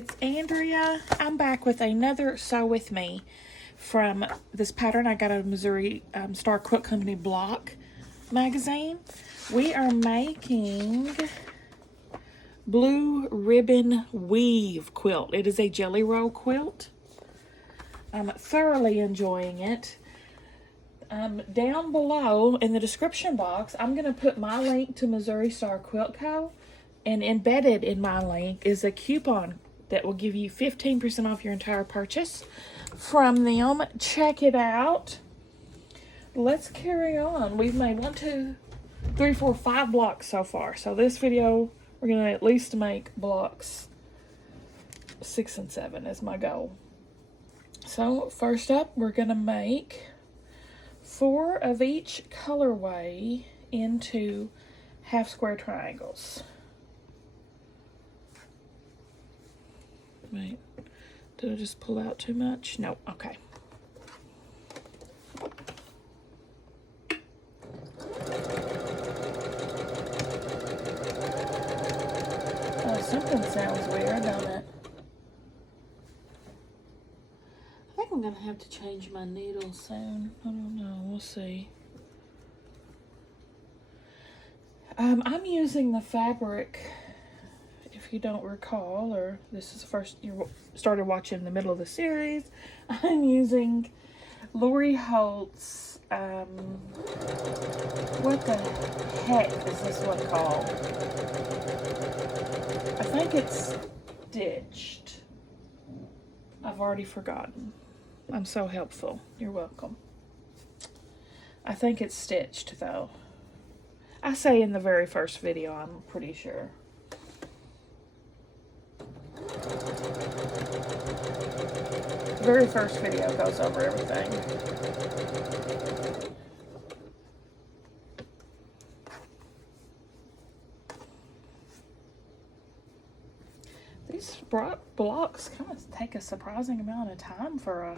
it's Andrea. I'm back with another Sew With Me from this pattern I got out of Missouri Star Quilt Company block magazine. We are making blue ribbon weave quilt. It is a jelly roll quilt. I'm thoroughly enjoying it. Down below in the description box, I'm going to put my link to Missouri Star Quilt Co. And embedded in my link is a coupon that will give you 15% off your entire purchase from them. Check it out. Let's carry on. We've made 1, 2, 3, 4, 5 blocks so far. So this video, we're going to at least make blocks 6 and 7 is my goal. So first up, we're going to make 4 of each colorway into half square triangles. Wait, did I just pull out too much? No, okay. Oh, something sounds weird, don't it? I think I'm gonna have to change my needle soon. I don't know, we'll see. I'm using the fabric, if you don't recall, or this is the first you started watching in the middle of the series, I'm using Lori Holt's, what the heck is this one called? I think it's Stitched. I've already forgotten. I'm so helpful. You're welcome. I think it's Stitched, though. I say in the very first video, I'm pretty sure. The very first video goes over everything. These blocks kind of take a surprising amount of time for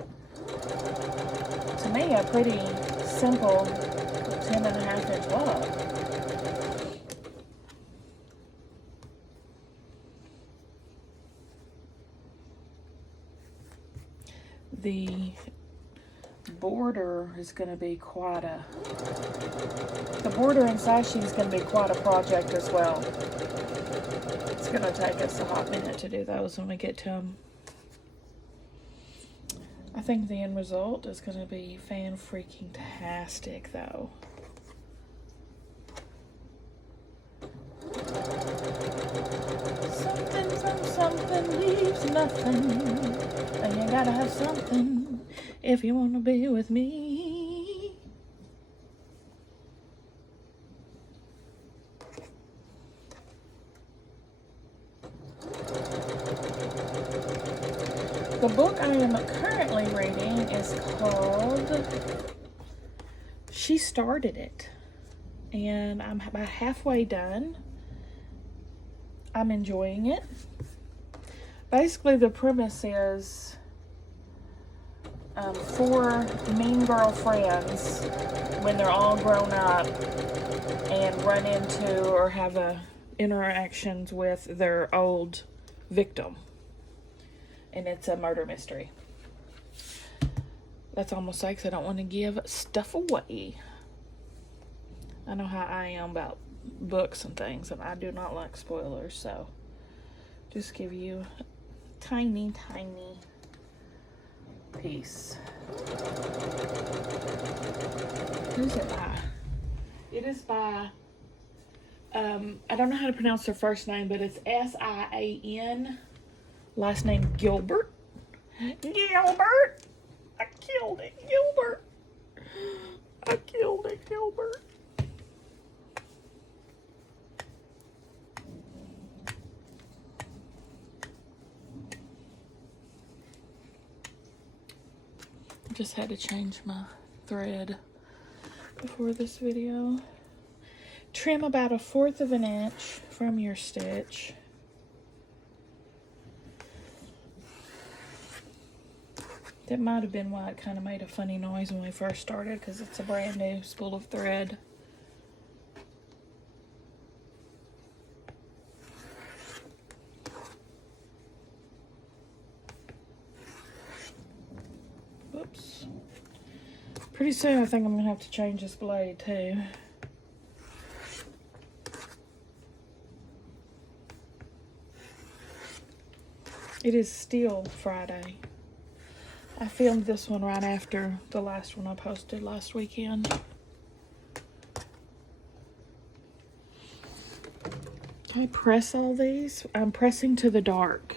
to me, a pretty simple 10.5-inch block. The border is going to be the border and sashing is going to be quite a project as well. It's going to take us a hot minute to do those when we get to them. I think the end result is going to be fan-freaking-tastic, though. Something from something leaves nothing. And you gotta have something if you want to be with me. The book I am currently reading is called She Started It. And I'm about halfway done. I'm enjoying it. Basically, the premise is 4 mean girl friends, when they're all grown up and run into or have interactions with their old victim. And it's a murder mystery. That's almost like I don't want to give stuff away. I know how I am about books and things, and I do not like spoilers, so just give you a tiny piece. Who's it by? It is by, I don't know how to pronounce their first name, but it's S-I-A-N, last name Gilbert. Gilbert! I killed it, Gilbert! I killed it, Gilbert. Just had to change my thread before this video. Trim about 1/4 of an inch from your stitch. That might have been why it kind of made a funny noise when we first started, because it's a brand new spool of thread. Pretty soon I think I'm gonna have to change this blade too. It is still Friday. I filmed this one right after the last one I posted last weekend. I press all these. I'm pressing to the dark.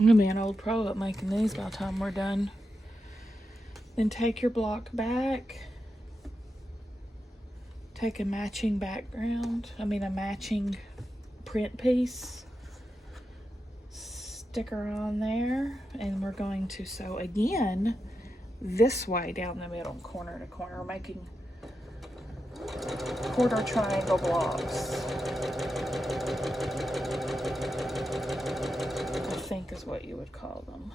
I'm gonna be an old pro at making these by the time we're done. Then take your block back. Take a matching background, a matching print piece. Stick her on there, and we're going to sew again this way down the middle, corner to corner, making quarter triangle blocks. I think is what you would call them.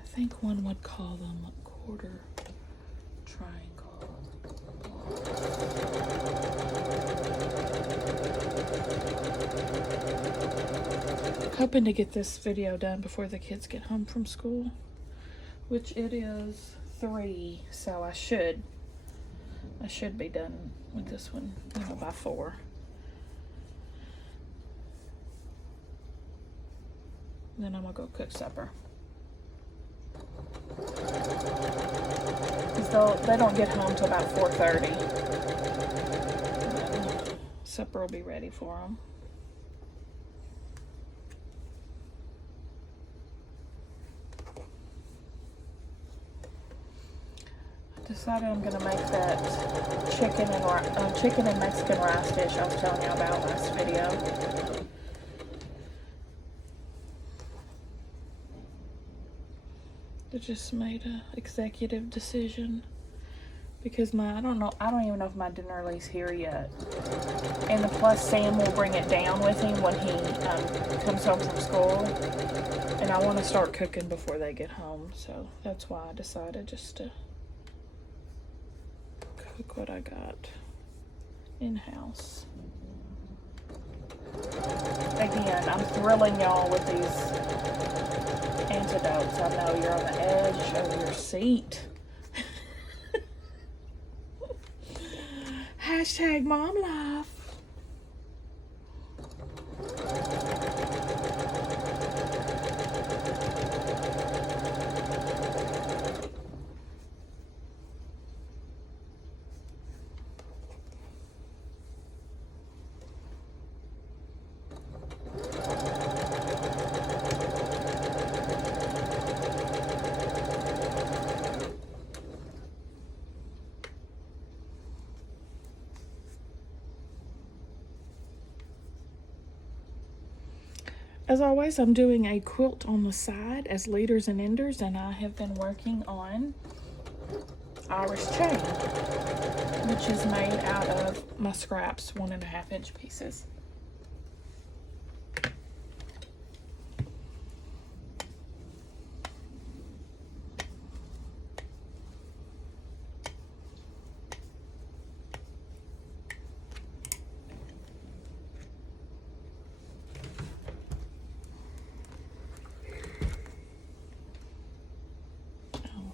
I think one would call them quarter triangle blocks. Hoping to get this video done before the kids get home from school, which it is 3, so I should be done with this one, by 4. Then I'm gonna go cook supper. Because they don't get home till about 4:30. Supper will be ready for them. I decided I'm gonna make that chicken and Mexican rice dish I was telling you about last video. I just made an executive decision because I don't even know if my dinnerly's here yet. And plus Sam will bring it down with him when he comes home from school. And I want to start cooking before they get home, so that's why I decided just to cook what I got in-house. Again, I'm thrilling y'all with these antidotes. I know you're on the edge of your seat. Hashtag mom life. As always, I'm doing a quilt on the side as leaders and enders, and I have been working on Irish chain, which is made out of my scraps, 1.5 inch pieces.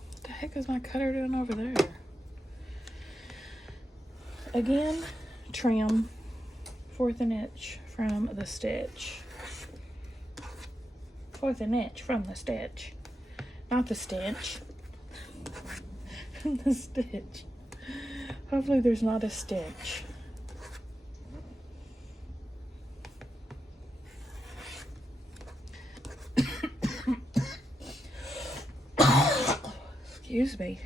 What the heck is my cutter doing over there? Again, trim 1/4 inch from the stitch. 1/4 inch from the stitch. Not the stench. From the stitch. Hopefully there's not a stench. Excuse me.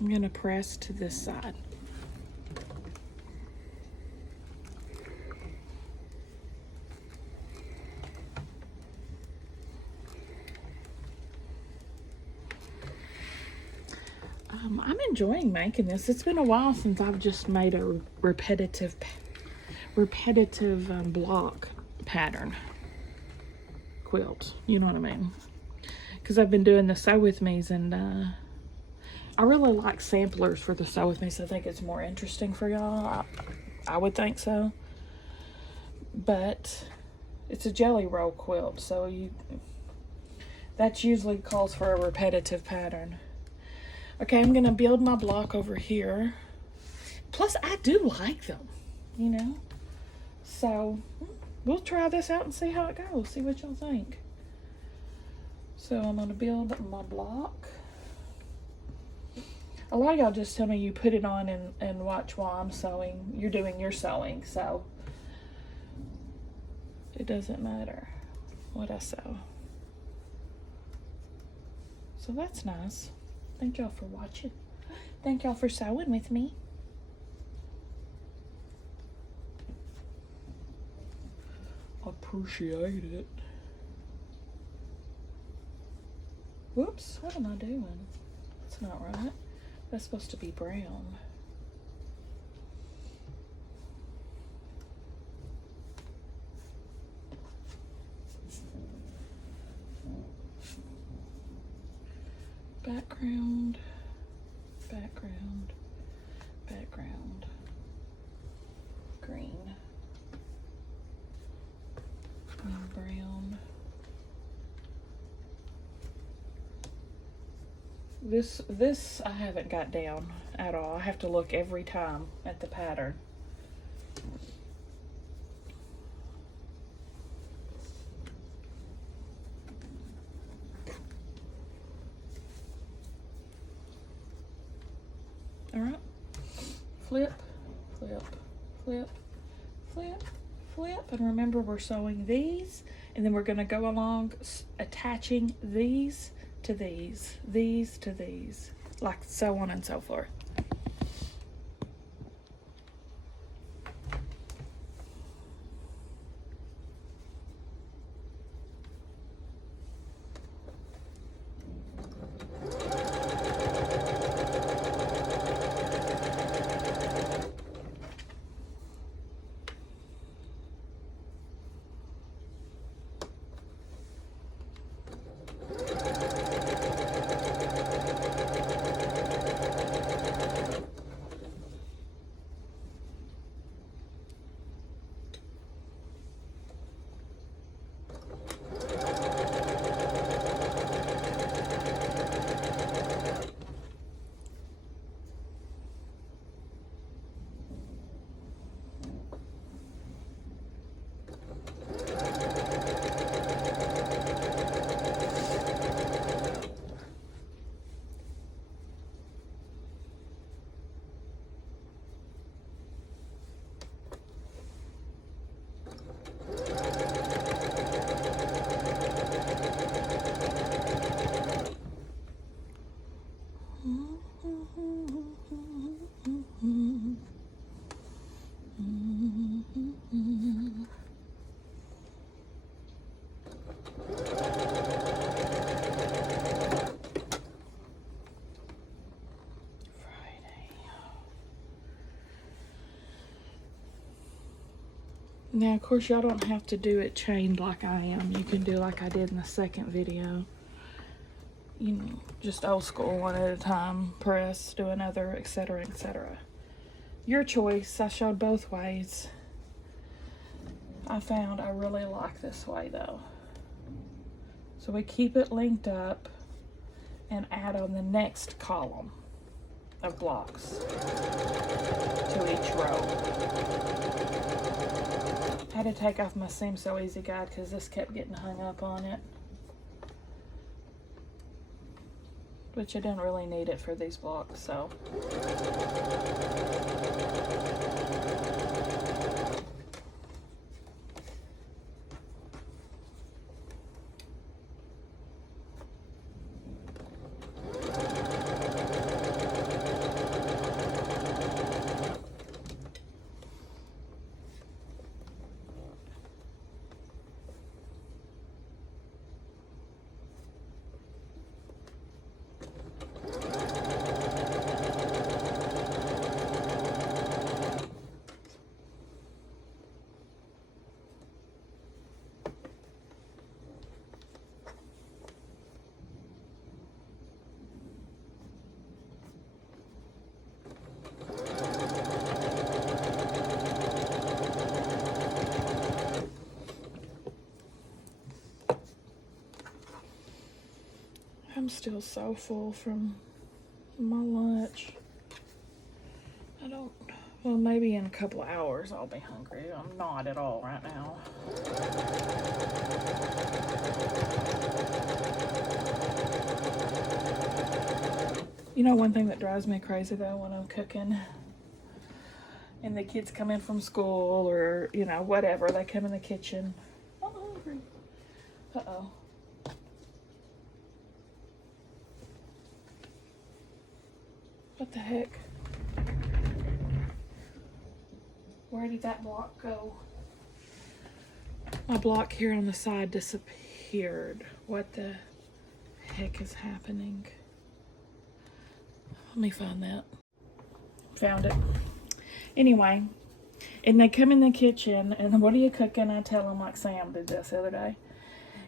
I'm going to press to this side. I'm enjoying making this. It's been a while since I've just made a repetitive block pattern quilt. You know what I mean? Because I've been doing the sew with me's, and I really like samplers for the sew with me, so I think it's more interesting for y'all. I would think so. But it's a jelly roll quilt, so that usually calls for a repetitive pattern. Okay, I'm gonna build my block over here. Plus, I do like them, you know? So, we'll try this out and see how it goes. See what y'all think. So, I'm gonna build my block. A lot of y'all just tell me you put it on and watch while I'm sewing. You're doing your sewing, so it doesn't matter what I sew. So that's nice. Thank y'all for watching. Thank y'all for sewing with me. Appreciate it. Whoops, what am I doing? That's not right. That's supposed to be brown. Background, background, background, green, and brown. This I haven't got down at all. I have to look every time at the pattern. All right, flip, flip, flip, flip, flip, and remember we're sewing these, and then we're going to go along attaching these to these to these, like so on and so forth. Now, of course, y'all don't have to do it chained like I am. You can do like I did in the second video. You know, just old school, one at a time, press, do another, etc., etc. Your choice. I showed both ways. I found I really like this way, though. So we keep it linked up and add on the next column of blocks to each row. I had to take off my Seam So Easy guide because this kept getting hung up on it. Which I didn't really need it for these blocks, so. I'm still so full from my lunch. I don't, well, maybe in a couple of hours I'll be hungry. I'm not at all right now. You know, one thing that drives me crazy though when I'm cooking and the kids come in from school or, you know, whatever, they come in the kitchen. I'm hungry. Uh-oh. What the heck? Where did that block go? My block here on the side disappeared. What the heck is happening? Let me find that. Found it. Anyway, and they come in the kitchen, and what are you cooking? I tell them, like Sam did this the other day.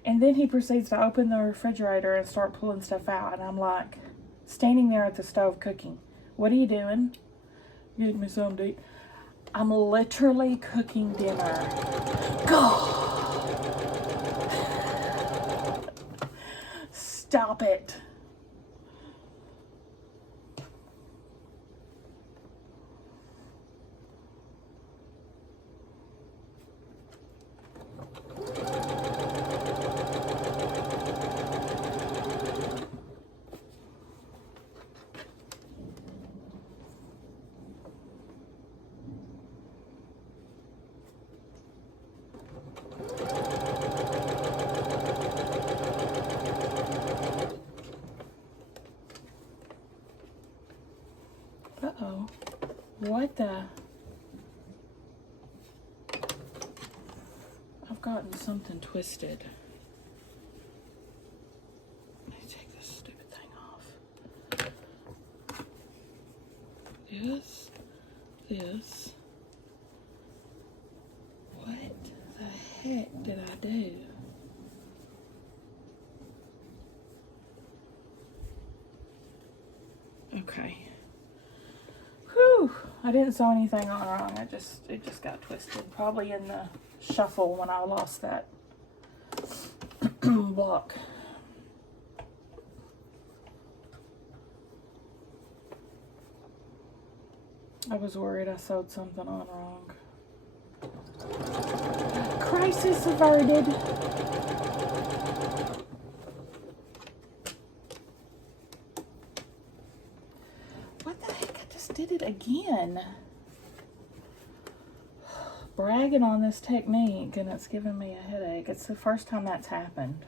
And then he proceeds to open the refrigerator and start pulling stuff out. And I'm like, standing there at the stove cooking. What are you doing? Give me something to eat. I'm literally cooking dinner. God. Stop it. Uh-oh. What the? I've gotten something twisted. Let me take this stupid thing off. This. What the heck did I do? Okay. Whew, I didn't sew anything on wrong. It just got twisted. Probably in the shuffle when I lost that block. I was worried I sewed something on wrong. Crisis averted. What the heck? I just did it again. Bragging on this technique and it's giving me a headache. It's the first time that's happened.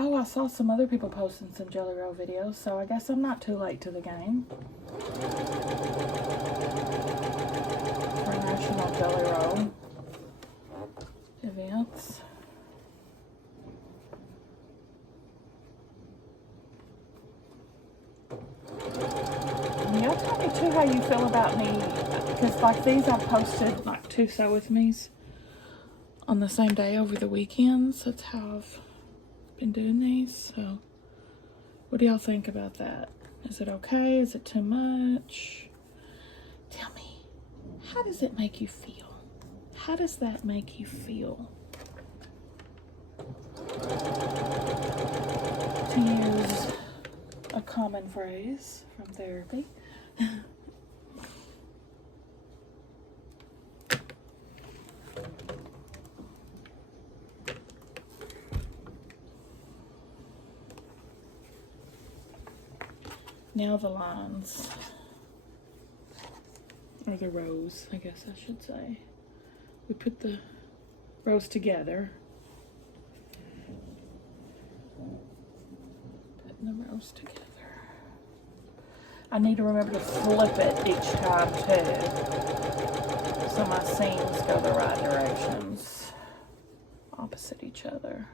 Oh, I saw some other people posting some Jelly Roll videos, so I guess I'm not too late to the game. For National Jelly Roll events. And y'all tell me too how you feel about me, because like these I've posted like 2 sew with me's on the same day over the weekends. That's how I've been doing these. So what do y'all think about that? Is it okay? Is it too much? Tell me, how does it make you feel? How does that make you feel? To use common phrase from therapy. Now the lines, or the rows, I guess I should say. We put the rows together. Putting the rows together. I need to remember to flip it each time too, so my seams go the right directions, opposite each other.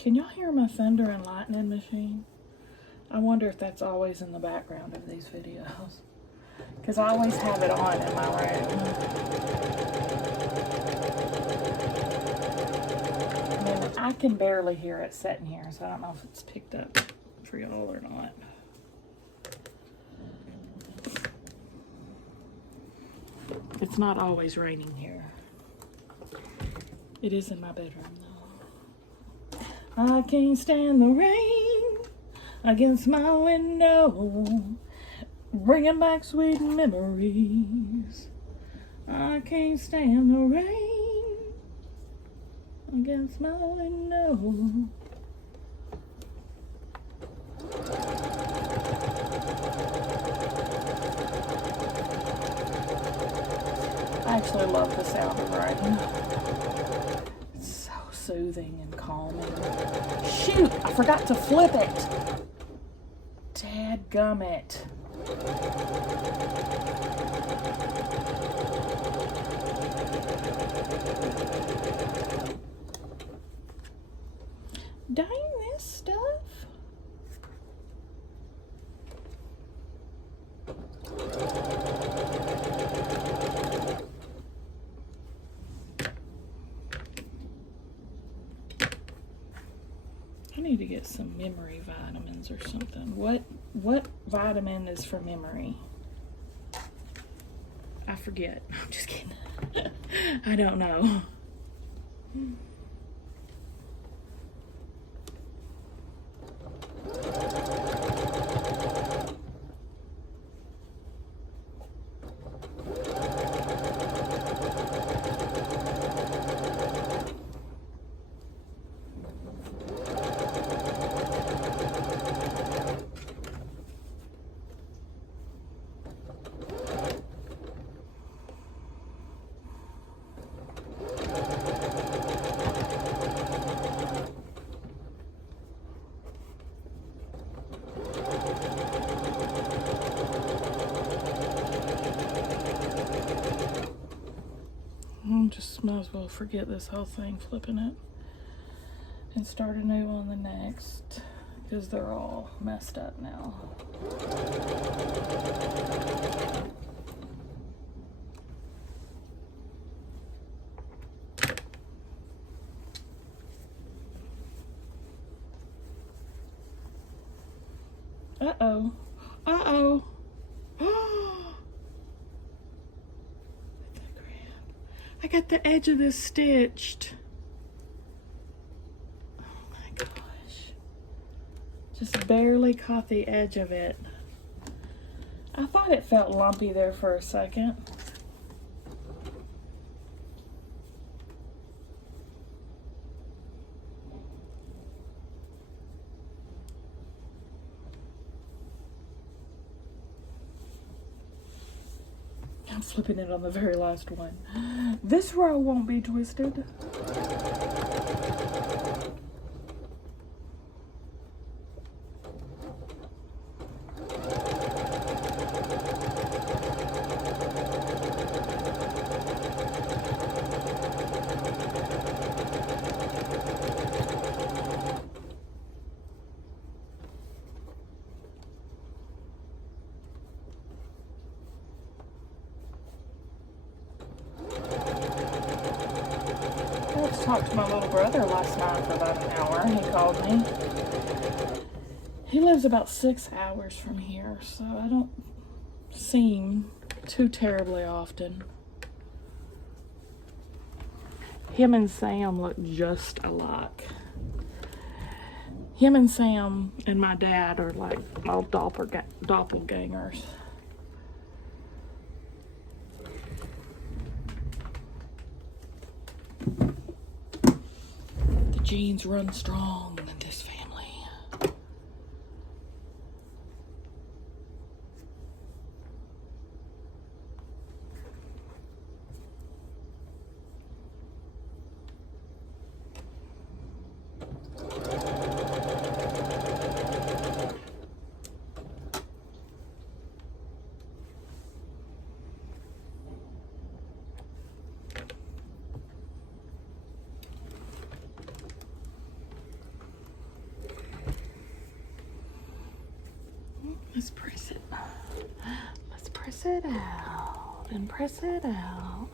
Can y'all hear my thunder and lightning machine? I wonder if that's always in the background of these videos, because I always have it on in my room. I mean, I can barely hear it sitting here, so I don't know if it's picked up for y'all or not. It's not always raining here. It is in my bedroom though. I can't stand the rain against my window, bringing back sweet memories. I can't stand the rain against my window. I actually love the sound of rain. It's so soothing and calming. Shoot, I forgot to flip it. Dadgummit. Dang this stuff. I need to get some memory vitamins or something. What vitamin is for memory? I forget. I'm just kidding. I don't know. Just might as well forget this whole thing, flipping it, and start anew on the next, because they're all messed up now. Uh-oh. Uh-oh. I got the edge of this stitched. Oh my gosh. Just barely caught the edge of it. I thought it felt lumpy there for a second. I'm flipping it on the very last one. This row won't be twisted. talked to my little brother last night for about an hour. He called me. He lives about 6 hours from here, so I don't see him too terribly often. Him and Sam look just alike. Him and Sam and my dad are like all doppelgangers. The genes run strong in this family. Let's press it. Let's press it out and press it out.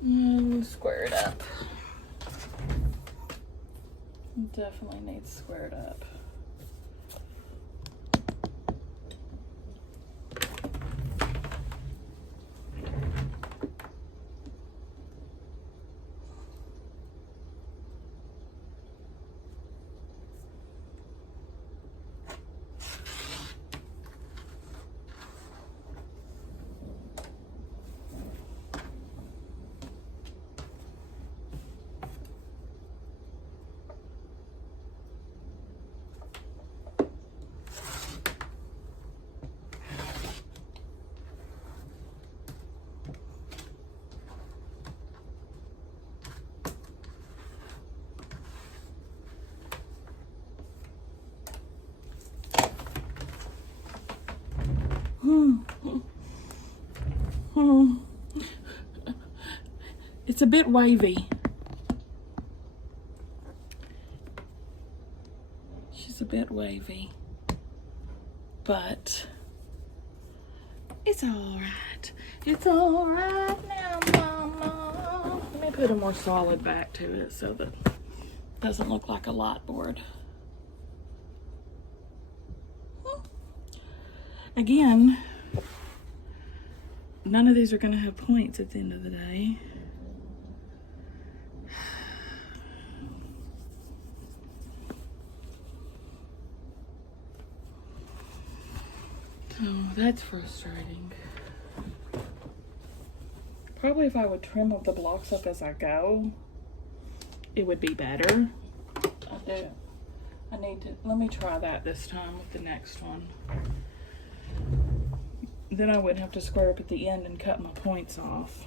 And square it up. Definitely needs squared up. It's a bit wavy. She's a bit wavy, but it's all right. It's all right now, Mama. Let me put a more solid back to it so that it doesn't look like a light board. Again, none of these are going to have points at the end of the day. Oh, that's frustrating. Probably if I would trim the blocks up as I go, it would be better. I need to, let me try that this time with the next one. Then I wouldn't have to square up at the end and cut my points off.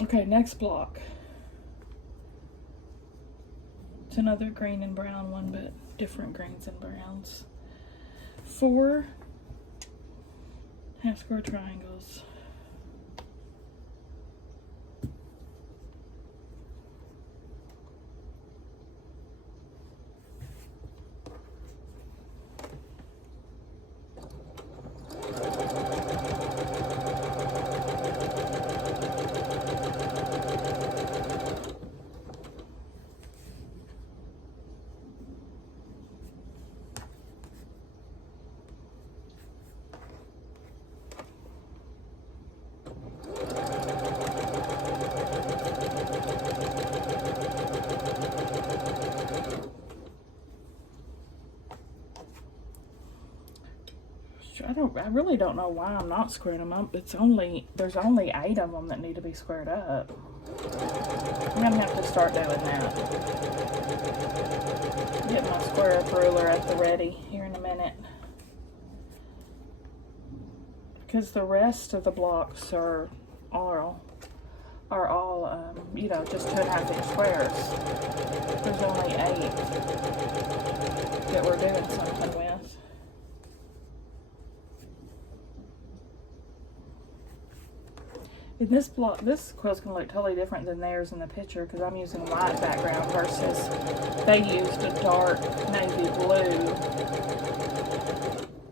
Okay, next block. It's another green and brown one, but different greens and browns. 4 half square triangles. I really don't know why I'm not squaring them up. There's only 8 of them that need to be squared up. I'm gonna have to start doing that. Get my square up ruler at the ready here in a minute. Because the rest of the blocks are all you know, just 2.5 inch squares. There's only 8 that we're doing something with. This quilt's gonna look totally different than theirs in the picture because I'm using a white background versus they used a dark navy blue.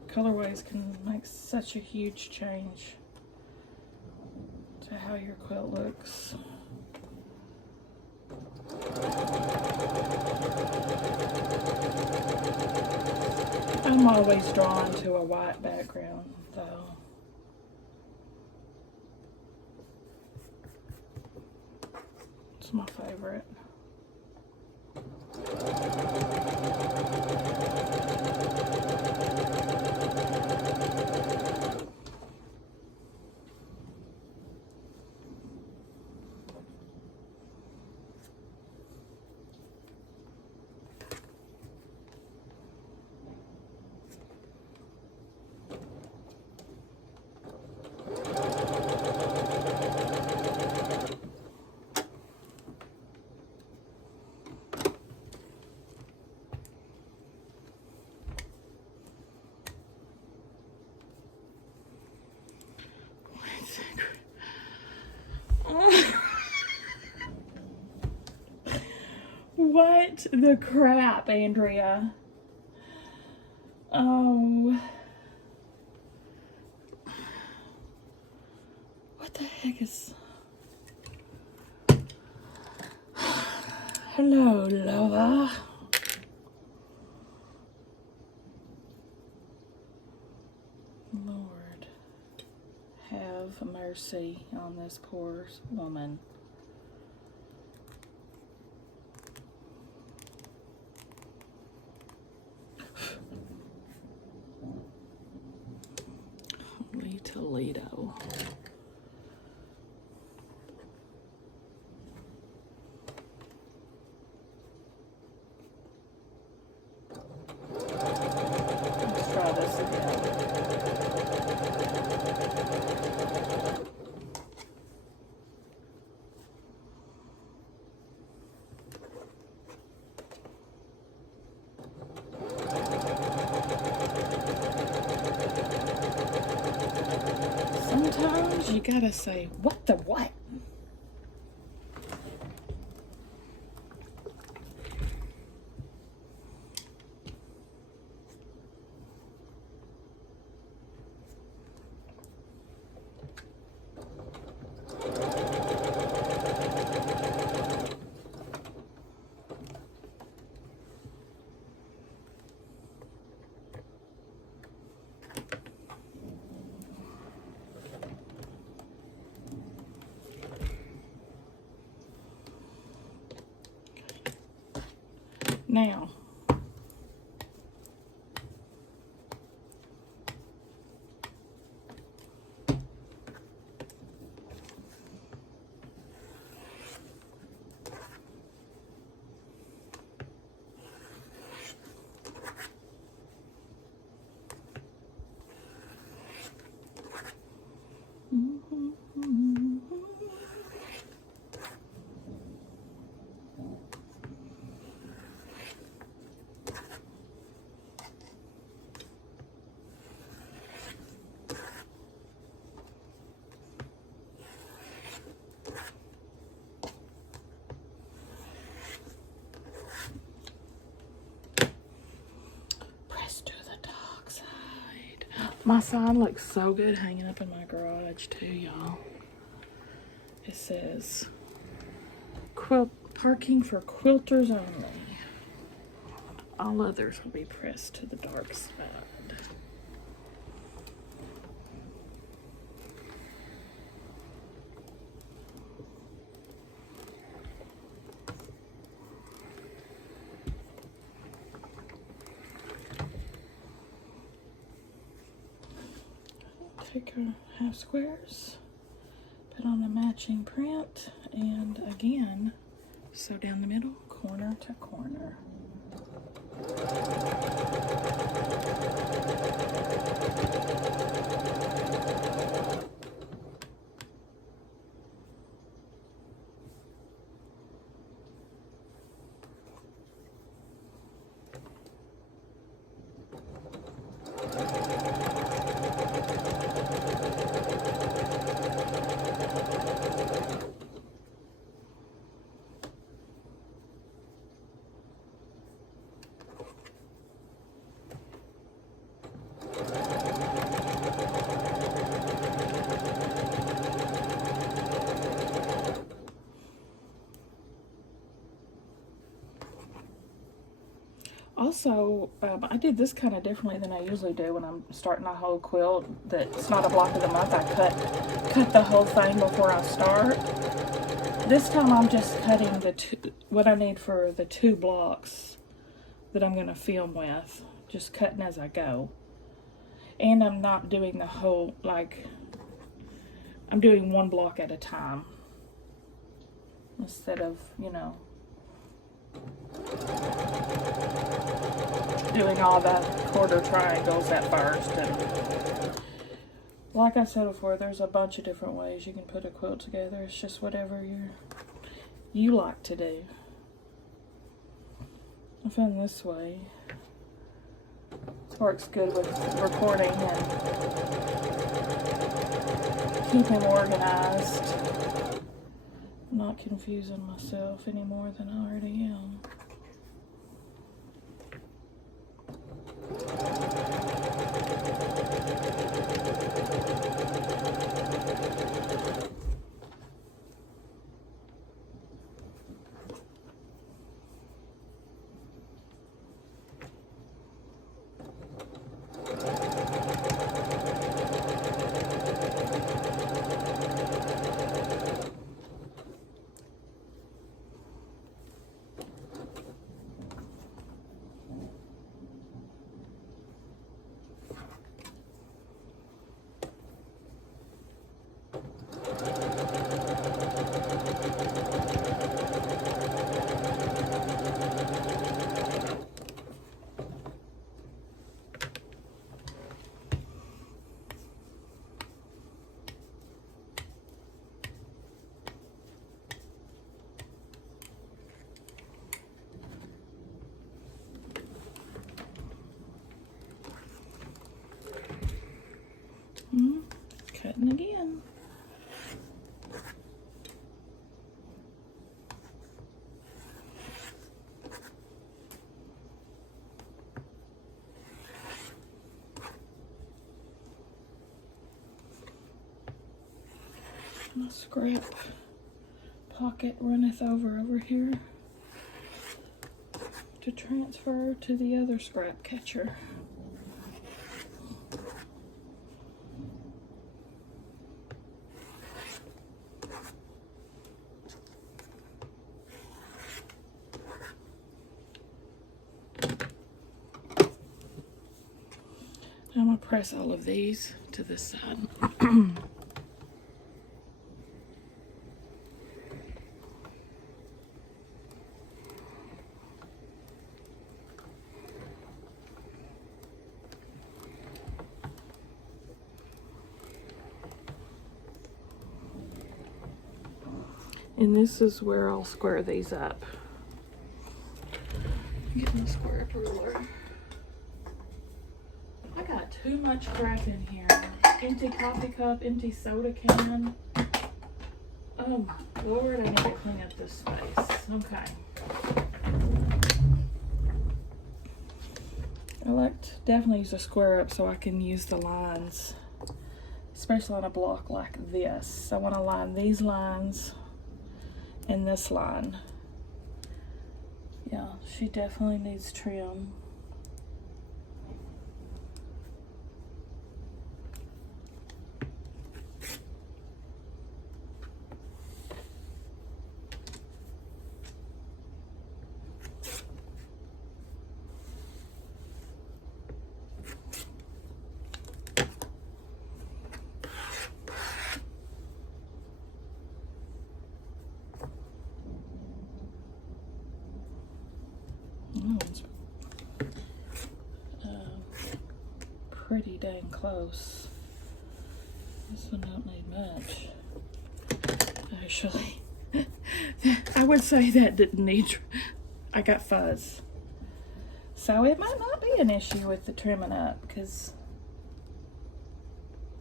Colorways can make such a huge change to how your quilt looks. I'm always drawn to a white background though. It's my favorite. What the crap, Andrea? Oh. What the heck is... Hello, lover. Lord, have mercy on this poor woman. Holy Toledo. Let's try this again. Sometimes you gotta say, what the what? Now, my sign looks so good hanging up in my garage too, y'all. It says, "Quilt parking for quilters only. All others will be pressed to the dark side." Take our half squares, put on the matching print, and again, sew down the middle, corner to corner. Also, I did this kind of differently than I usually do when I'm starting a whole quilt that's not a block of the month. I cut the whole thing before I start. This time I'm just cutting what I need for the 2 blocks that I'm going to film with. Just cutting as I go. And I'm not doing the whole, like, I'm doing 1 block at a time. Instead of, you know, doing all the quarter triangles at first. And like I said before, there's a bunch of different ways you can put a quilt together. It's just whatever you like to do. I found this way works good with recording and keeping organized. I'm not confusing myself any more than I already am. Cutting again. My scrap pocket runneth over here to transfer to the other scrap catcher. I'm going to press all of these to this side. And this is where I'll square these up. Get my square up ruler. I got too much crap in here. Empty coffee cup, empty soda can. Oh my Lord, I need to clean up this space. Okay. I like to definitely use a square up so I can use the lines, especially on a block like this. I want to line these lines and this line. Yeah, she definitely needs trim. Oh, it's pretty dang close. This one don't need much. Actually, I would say that didn't need. I got fuzz, so it might not be an issue with the trimming up because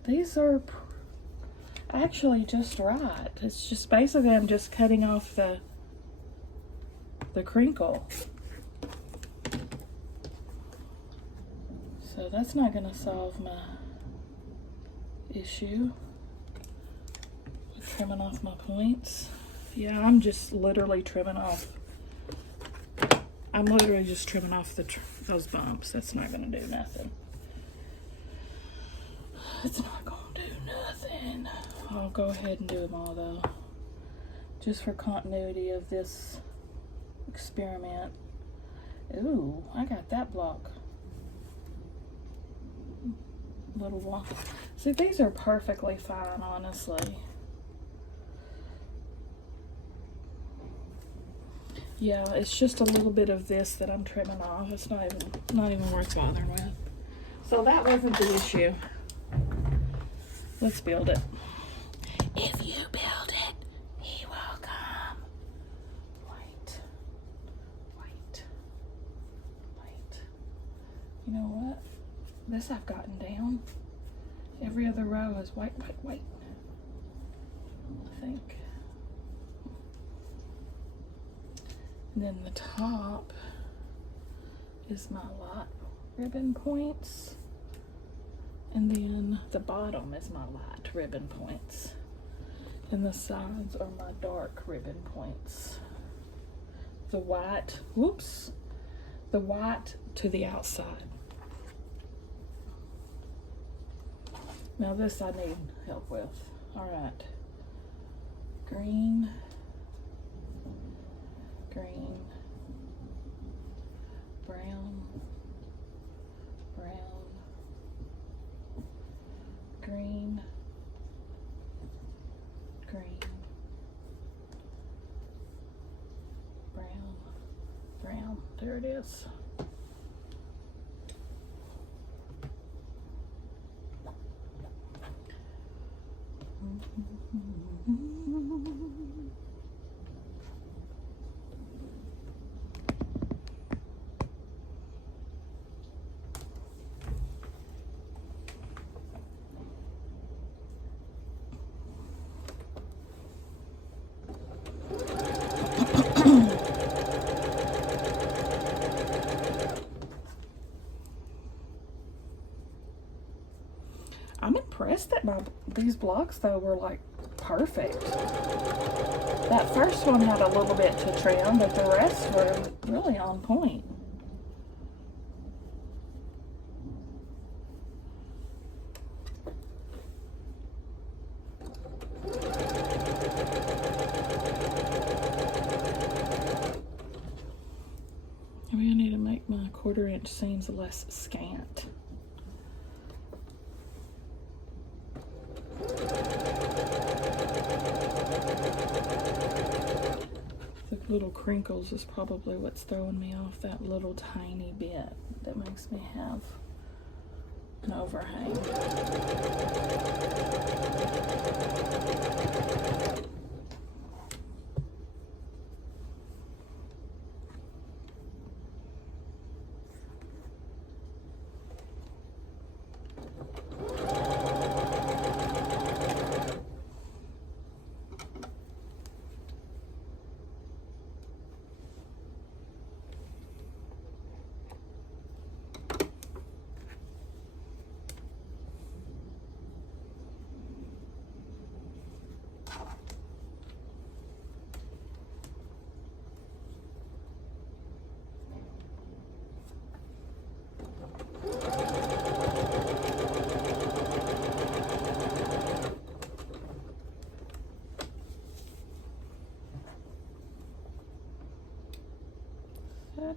these are actually just right. It's just basically I'm just cutting off the crinkle. So that's not going to solve my issue with trimming off my points. Yeah, I'm just literally trimming off. I'm literally just trimming off those bumps. That's not gonna do nothing. It's not gonna do nothing. I'll go ahead and do them all though, just for continuity of this experiment. Ooh, I got that block. Little walk. See, these are perfectly fine, honestly. Yeah, it's just a little bit of this that I'm trimming off. It's not even worth bothering with. So that wasn't the issue. Let's build it. If you build it, he will come. Wait. You know what? This I've gotten down. Every other row is white. I think. And then the top is my light ribbon points. And then the bottom is my light ribbon points. And the sides are my dark ribbon points. The white to the outside. Now this I need help with. All right. Green, brown, green, brown. There it is. I'm impressed that these blocks though were like perfect. That first one had a little bit to trim, but the rest were really on point. Maybe I need to make my 1/4 inch seams less scant. The little crinkles is probably what's throwing me off, that little tiny bit that makes me have an overhang.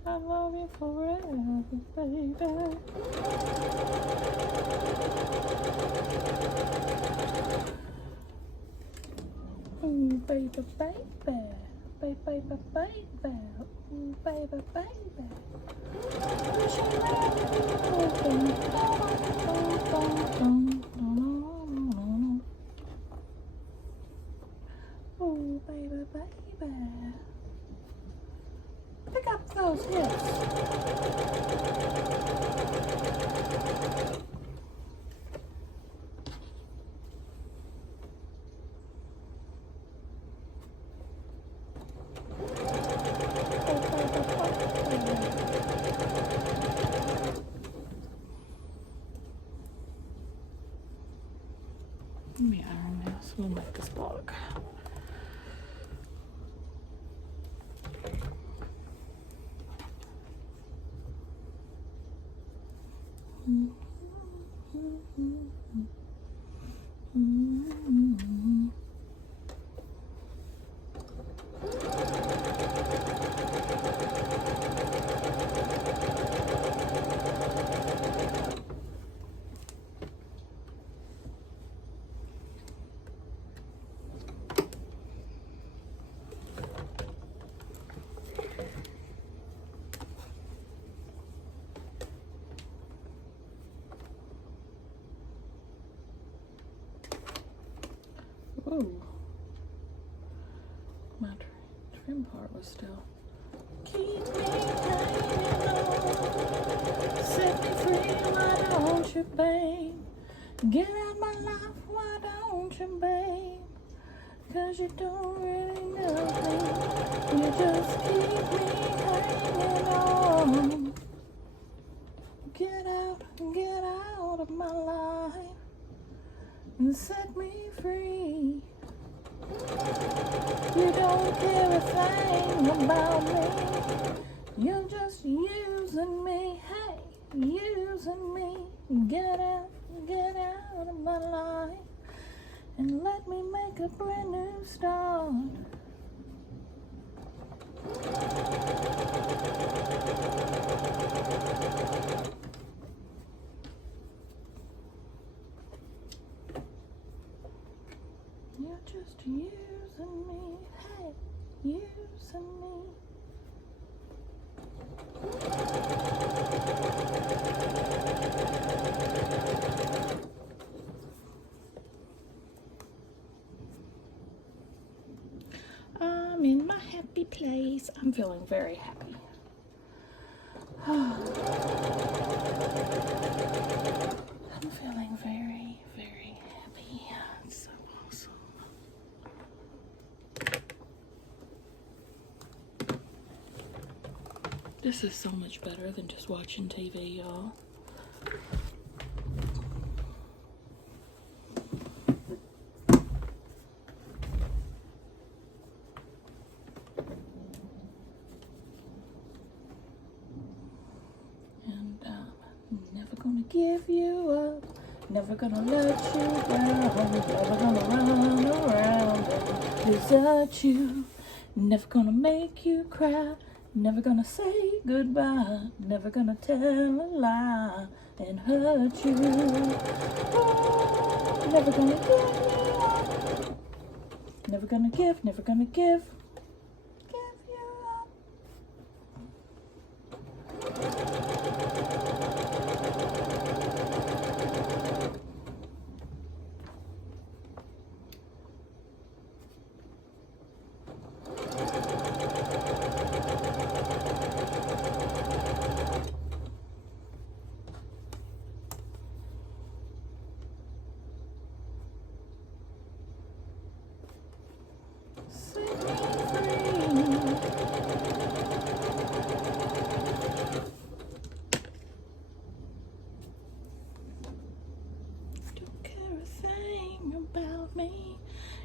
I love you forever, baby. Ooh, baby, baby. Baby, baby, baby. Ooh, baby, baby. Ooh, baby, baby. Pick up those hips. Let me iron this. We'll make this block. Ooh. My trim part was still. Keep me hanging on. Set me free, why don't you, babe? Get out my life, why don't you, babe? 'Cause you don't really know me. You just keep me hanging on. Get out of my life and set me free. You don't care a thing about me. You're just using me, hey, using me. Get out of my life and let me make a brand new start. You're just using me, hey, using me. I'm in my happy place. I'm feeling very happy. I'm feeling very, very happy. It's so awesome. This is so much better than just watching TV, y'all. Never gonna give you up, never gonna let you down, never gonna run around and desert you, never gonna make you cry, never gonna say goodbye, never gonna tell a lie and hurt you. Oh, never gonna give you up, never gonna give you up.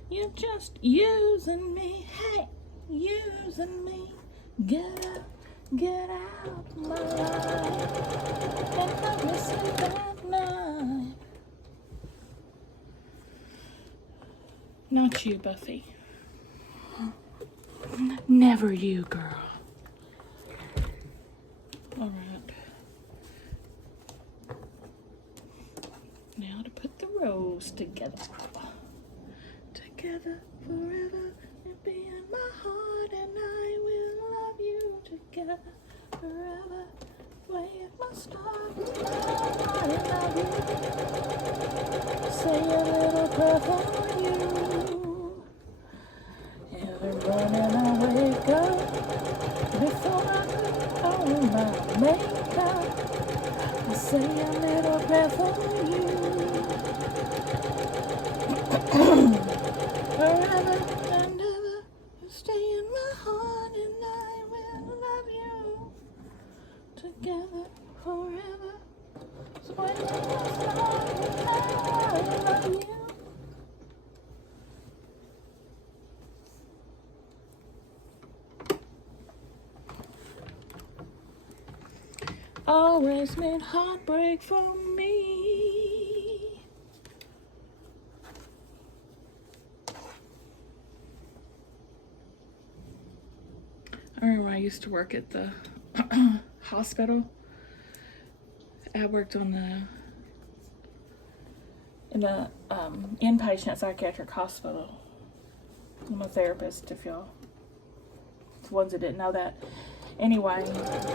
You're just using me, hey, using me. Get out my life and help me sleep at night. Not you, Buffy. Never you, girl. All right. Now to put the rows together. Together forever, you'll be in my heart, and I will love you. Together forever, way at my start, I love you. Say a little prayer for you. Every morning I wake up, before I put on my makeup, I say a little prayer for you. Forever and ever, you stay in my heart, and I will love you. Together forever, so when you I love you. always meant heartbreak for me. I remember when I used to work at the hospital. I worked on in a inpatient psychiatric hospital. I'm a therapist, if y'all, the ones that didn't know that. Anyway,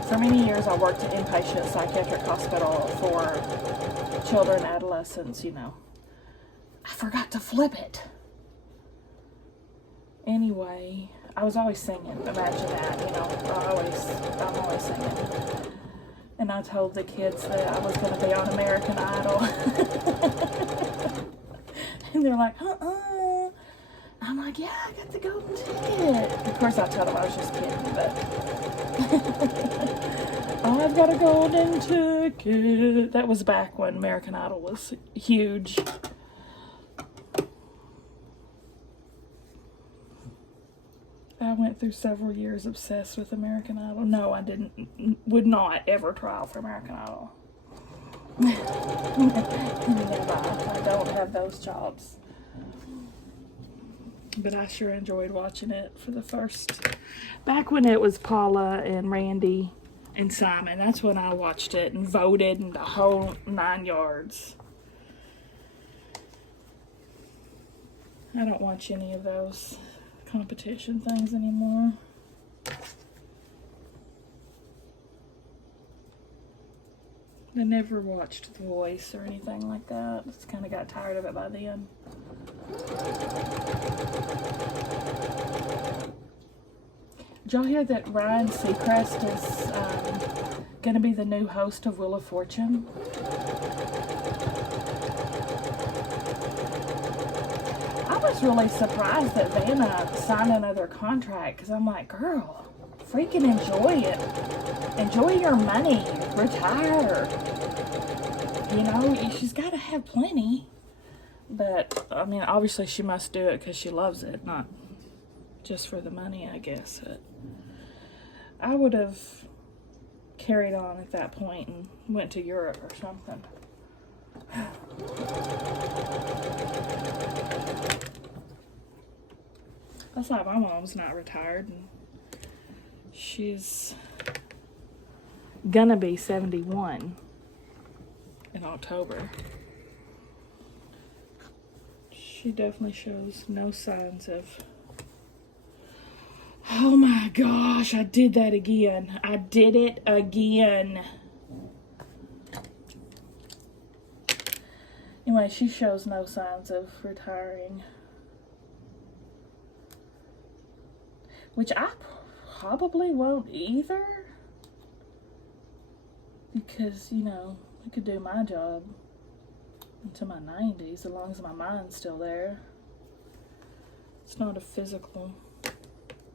for many years I worked at inpatient psychiatric hospital for children, adolescents, you know. I forgot to flip it. Anyway, I was always singing. Imagine that, you know. I'm always singing. And I told the kids that I was going to be on American Idol. And they're like, I'm like, yeah, I got the golden ticket. Of course, I told them I was just kidding, but I've got a golden ticket. That was back when American Idol was huge. I went through several years obsessed with American Idol. No, I would not ever try out for American Idol. Never. I don't have those jobs. But I sure enjoyed watching it for the first, back when it was Paula and Randy and Simon. That's when I watched it and voted and the whole 9 yards. I don't watch any of those competition things anymore. I never watched The Voice or anything like that. Just kind of got tired of it by then. Did y'all hear that Ryan Seacrest is going to be the new host of Wheel of Fortune? I was really surprised that Vanna signed another contract, because I'm like, girl, freaking enjoy it. Enjoy your money. Retire. You know, she's got to have plenty. But, I mean, obviously she must do it because she loves it, not just for the money, I guess. I would have carried on at that point and went to Europe or something. That's like my mom's not retired, and she's gonna be 71 in October. She definitely shows no signs of... Oh my gosh, I did that again. I did it again. Anyway, she shows no signs of retiring. Which I probably won't either. Because, you know, I could do my job into my 90s as long as my mind's still there. It's not a physical,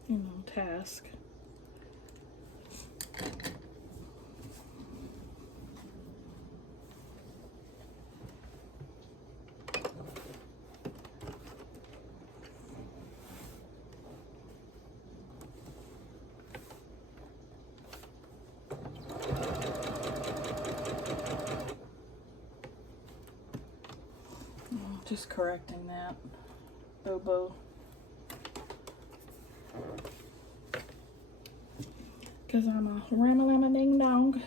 you know, task. Just correcting that. Boo-boo. Because I'm a ram-a-lam-a-ding-dong.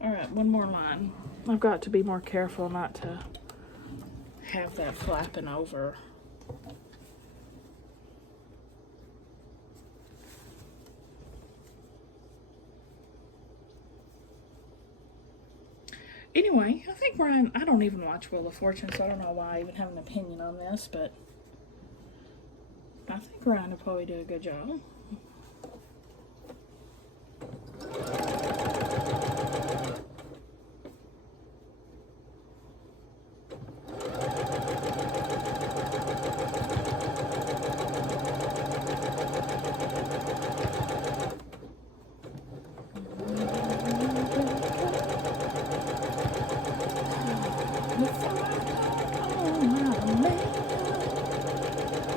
Alright, one more line. I've got to be more careful not to have that flapping over. Anyway, I think Ryan, I don't even watch Wheel of Fortune, so I don't know why I even have an opinion on this, but I think Ryan will probably do a good job.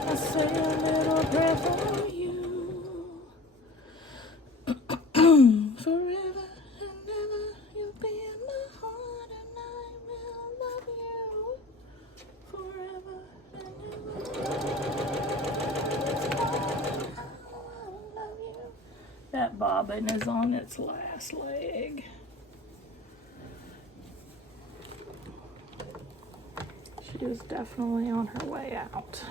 I say a little prayer for you. robin is on its last leg. She is definitely on her way out.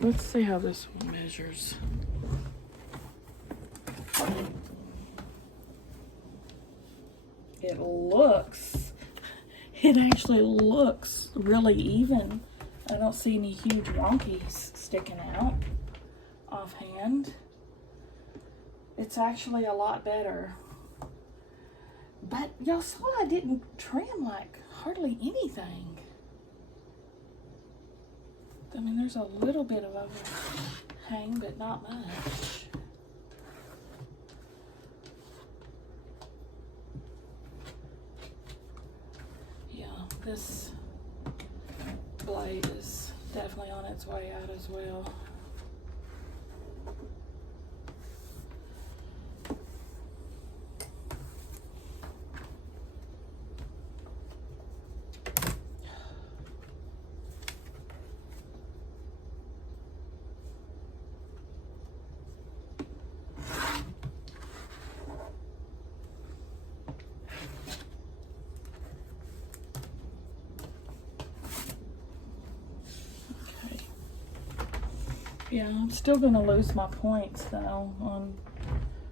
Let's see how this one measures. It actually looks really even. I don't see any huge wonkies sticking out offhand. It's actually a lot better. But y'all saw I didn't trim like hardly anything. I mean, there's a little bit of overhang, but not much. Yeah, this blade is definitely on its way out as well. Yeah, I'm still going to lose my points though on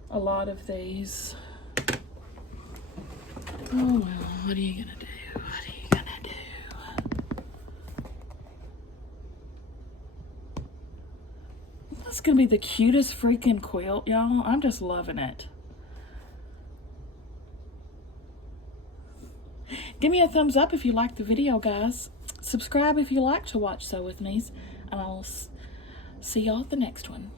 a lot of these. Oh well, what are you going to do? What are you going to do? That's going to be the cutest freaking quilt, y'all. I'm just loving it. Give me a thumbs up if you liked the video, guys. Subscribe if you like to watch Sew With Me's, and I'll see y'all at the next one.